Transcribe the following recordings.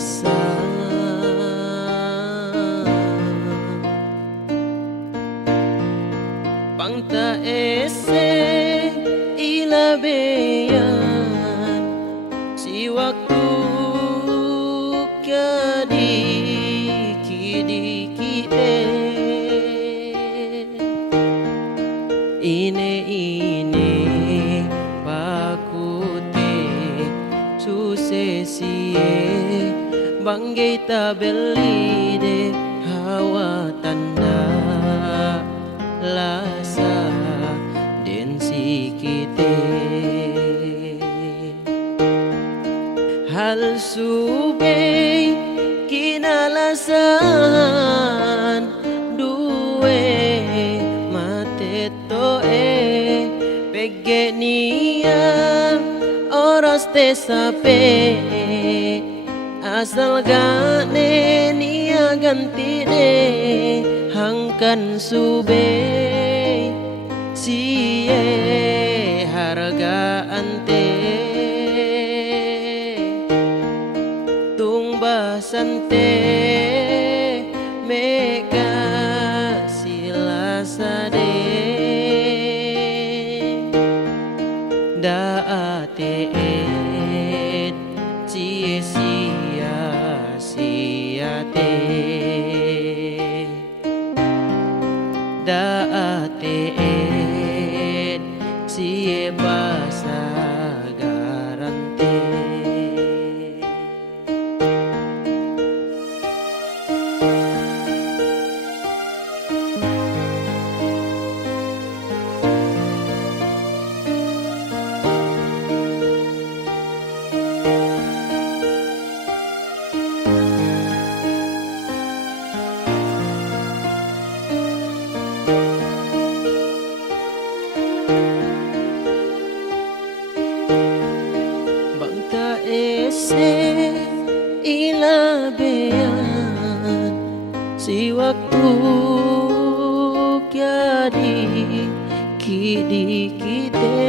esa Pangta ese ilabeyan si waktu kadiki-diki ine pakute susesie banggai tabelide hawa tanda lasa den sikite hal subay kinalasan duwe mateto pegge niya oras te sape asal gane niya ganti de hangkan subay siye harga ante tumba sante mega silasade daateet cie sia-siate daateet cie basa garante ese ilabeyan si waktu jadi kidi-kite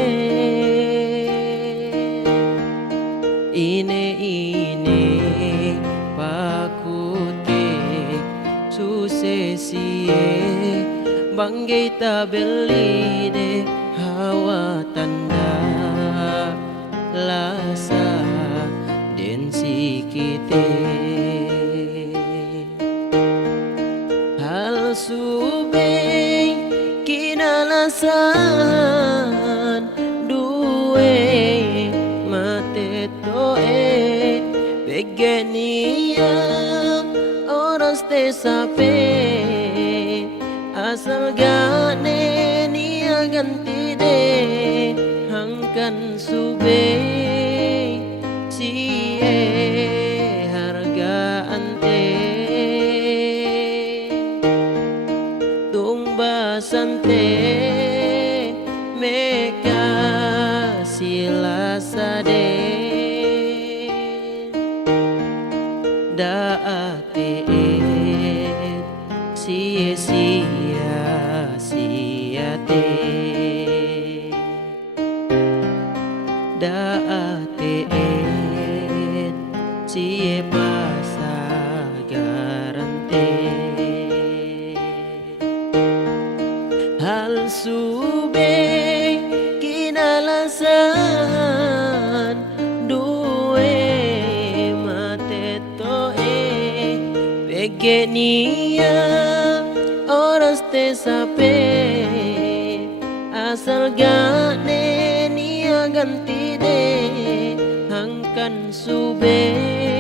ine pakute susesie banggai tabelide hawa tanda lasa den sikite hal subay kinalasan duwe mateto pegge niya oras te sape asal gane niya ganti de hangkan subay siye harga ante tumba sante meka silasade daateet cie sia-siate daateet cie basa garante hal subay kinalasan duwe mateto pegge niya oras te sape asal gane niya ganti de hangkan subay